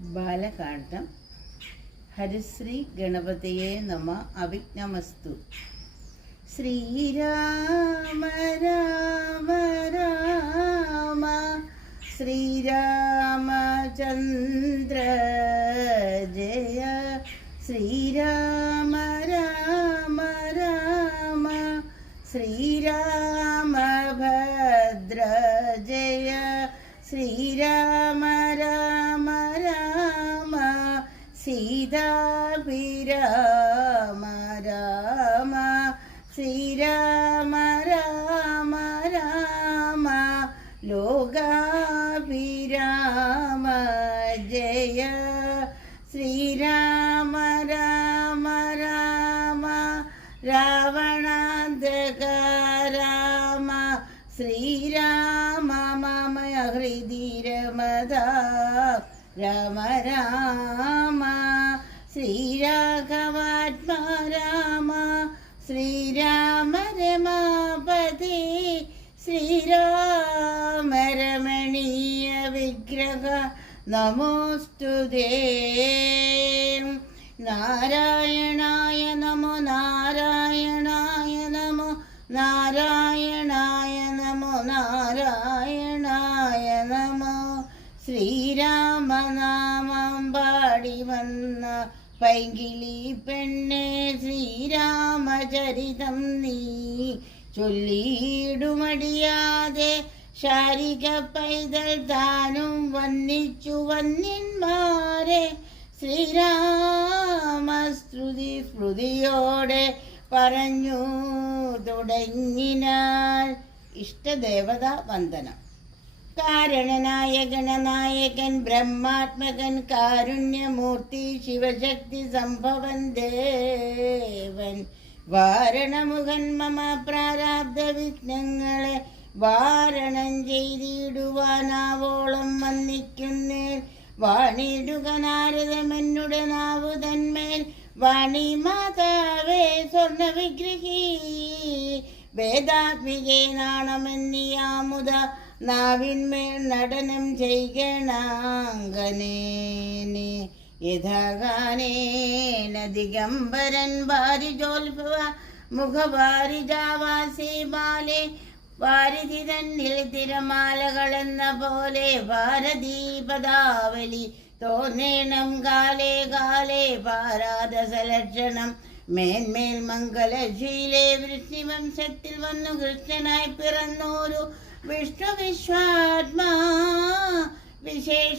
ബാലകാണ്ഡം. ഹരിശ്രീ ഗണപതയേ നമ. അവിഘ്നമസ്തു. ശ്രീരാമ രാമ രാമ ശ്രീരാമചന്ദ്ര ജയ. ശ്രീരാമ രാമ രാമ ശ്രീരാമഭദ്ര ജയ. ശ്രീരാമ രാമ രാമ സീതാഭിരാമ രാമ. ശ്രീരാമ രാമ രാമ ലോകാഭിരാമ ജയ. ശ്രീരാമ രാമ രാമ രാവണാന്തക രാമ. ശ്രീരാമ മമ ഹൃദി രമത രാമ രാമ. ശ്രീരാഘവാത്മാ രാമ. ശ്രീരാമ രമാപതി. ശ്രീരാമ രമണീയ വിഗ്രഹ നമോസ്തുതേ. നാരായണായ നമോ നാരായണായ നമോ നാരായണായ നമോ നാരായണായ നമോ. ശ്രീരാമനാമം പാടി വന്ന പൈങ്കിളി പെണ്ണെ ശ്രീരാമചരിതം നീ ചൊല്ലിയിടുമടിയാതെ. ശാരിക പൈതൽ താനും വന്നിച്ചു വന്യന്മാരെ. ശ്രീരാമസ്തുതി സ്മൃതിയോടെ പറഞ്ഞു തുടങ്ങിനാൽ. ഇഷ്ടദേവത വന്ദനം. കാരണനായ ഗണനായകൻ ബ്രഹ്മാത്മകൻ കാരുണ്യമൂർത്തി ശിവശക്തി സംഭവൻ ദേവൻ വാരണമുഖൻ മമ പ്രാരാബ്ധ വിഘ്നങ്ങളെ വാരണം ചെയ്തിടുവാനാവോളം വന്നിക്കുന്നേൽ. വാണിടുക നാരദമെന്നുടെ നാവു തന്മേൽ. വാണി മാതാവേ സ്വർണ്ണ വിഗ്രഹീ വേദാത്മികേ നാണമെന്നിയാമുത നാവിന്മേൽ നടനം ചെയ്യണാങ്കനേനെ. യഥാഗാനേന ദിഗംബരൻ വാരിജോത്ഭവ മുഖവാരിജാവാസി ബാലെ. വാരിധി തന്നിൽ തിരമാലകളെന്ന പോലെ ഭാരതീപദാവലി തോന്നേണം കാലേ കാലേ. പാരാദസലക്ഷണം മേന്മേൽ മംഗലശീലേ. വൃഷ്ണിവംശത്തിൽ വന്നു കൃഷ്ണനായി പിറന്നോരു വിഷ്ണു വിശ്വാത്മാ വിശേഷ